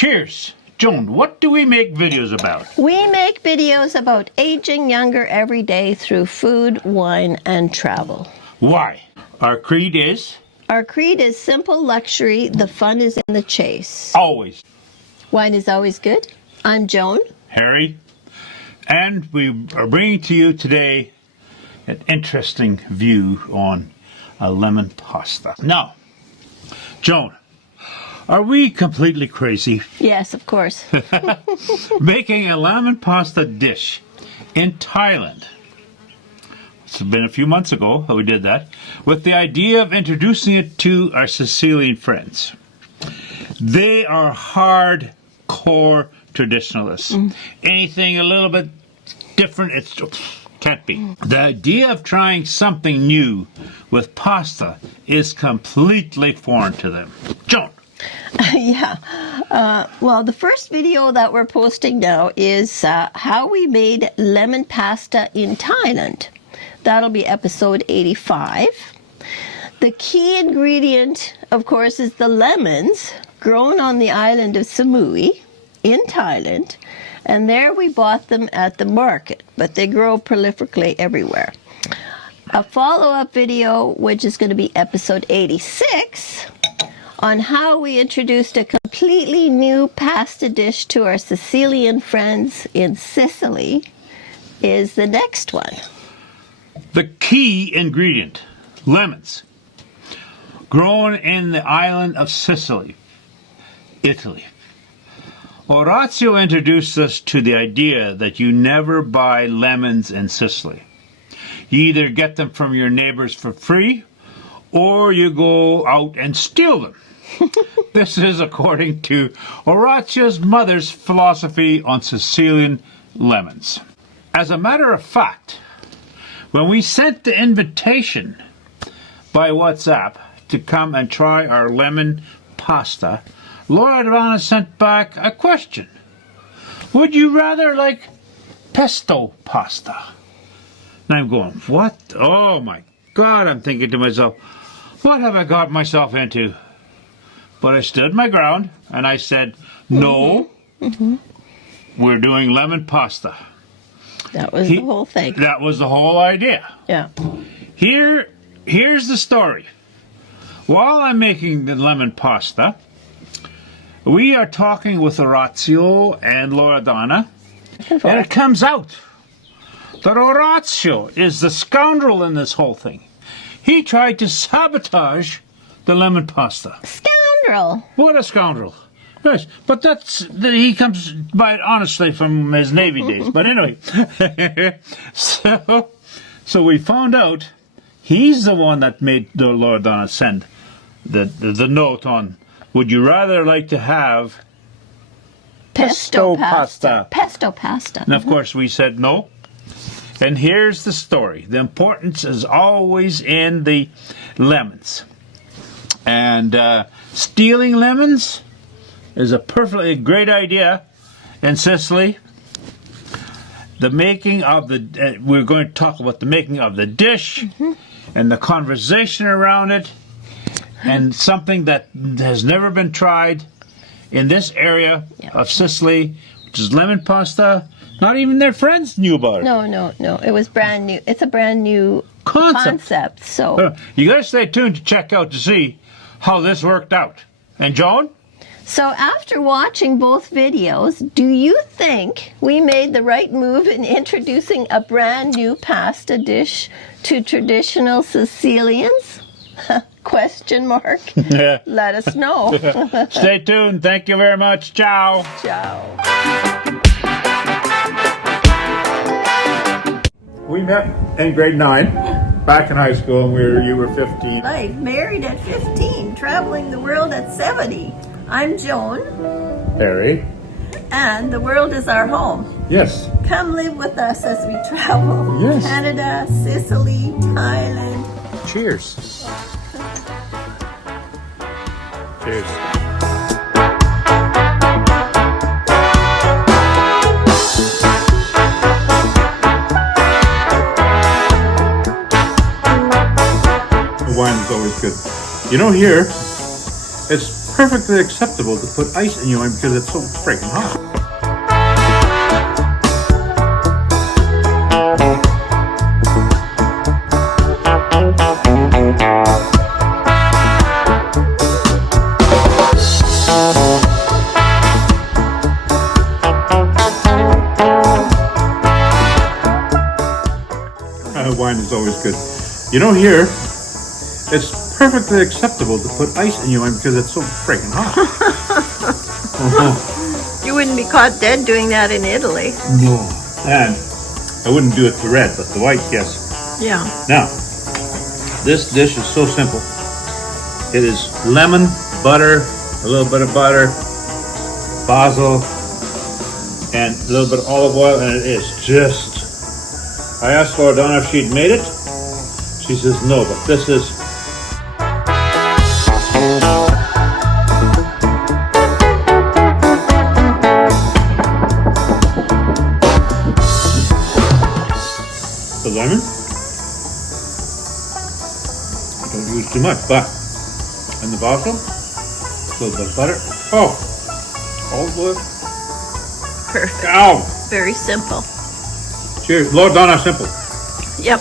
Cheers! Joan, what do we make videos about? We make videos about aging younger every day through food, wine, and travel. Why? Our creed is? Our creed is simple luxury. The fun is in the chase. Always. Wine is always good. I'm Joan. Harry. And we are bringing to you today an interesting view on a lemon pasta. Now, Joan, are we completely crazy Yes, of course. making a lemon pasta dish in Thailand? It's been a few months ago that we did that, with the idea of introducing it to our Sicilian friends. They are hardcore traditionalists. Anything a little bit different, it can't be. The idea of trying something new with pasta is completely foreign to them. Joan. Yeah. Well, the first video that we're posting now is how we made lemon pasta in Thailand. That'll be episode 85. The key ingredient, of course, is the lemons grown on the island of Samui in Thailand. And there we bought them at the market, but they grow prolifically everywhere. A follow-up video, which is going to be episode 86, on how we introduced a completely new pasta dish to our Sicilian friends in Sicily, is the next one. The key ingredient, lemons, grown in the island of Sicily, Italy. Orazio introduced us to the idea that you never buy lemons in Sicily. You either get them from your neighbors for free, or you go out and steal them. This is according to Orazio's mother's philosophy on Sicilian lemons. As a matter of fact, when we sent the invitation by WhatsApp to come and try our lemon pasta, Loredana sent back a question. Would you rather like pesto pasta? And I'm going, what? Oh my God, I'm thinking to myself, what have I got myself into? But I stood my ground and I said, no, we're doing lemon pasta. That was the whole thing. That was the whole idea. Yeah. Here's the story. While I'm making the lemon pasta, we are talking with Orazio and Loredana, and it comes out that Orazio is the scoundrel in this whole thing. He tried to sabotage the lemon pasta. Scoundrel. What a scoundrel. Yes, but he comes by it honestly from his Navy days. But anyway, so we found out he's the one that made the Loredana send the note on, would you rather like to have Pesto pasta? Pesto pasta. And of course we said no. And here's the story. The importance is always in the lemons. And stealing lemons is a perfectly great idea in Sicily. The making of we're going to talk about the making of the dish and the conversation around it, and something that has never been tried in this area of Sicily, which is lemon pasta. Not even their friends knew about it. No. It was brand new. It's a brand new concept. So you got to stay tuned to check out to see how this worked out. And Joan? So after watching both videos, do you think we made the right move in introducing a brand new pasta dish to traditional Sicilians? Question mark. Let us know. Stay tuned. Thank you very much. Ciao. Ciao. We met in grade 9, back in high school, and you were 15. Life, married at 15, traveling the world at 70. I'm Joan. Harry. And the world is our home. Yes. Come live with us as we travel. Yes. Canada, Sicily, Thailand. Cheers. Cheers. The wine is always good. You know, here, it's perfectly acceptable to put ice in your wine because it's so freaking hot. Wine is always good. You know, here, it's perfectly acceptable to put ice in your wine because it's so freaking hot. You wouldn't be caught dead doing that in Italy. No. And I wouldn't do it to red, but the white, yes. Yeah. Now, this dish is so simple. It is lemon, butter, a little bit of butter, basil, and a little bit of olive oil, and it is just... I asked Loredana if she'd made it. She says no, but this is... The lemon. Don't use too much, but... And the basil. A little bit of butter. Oh! Olive oil. Perfect. Ow! Very simple. Cheers. Loredana simple. Yep.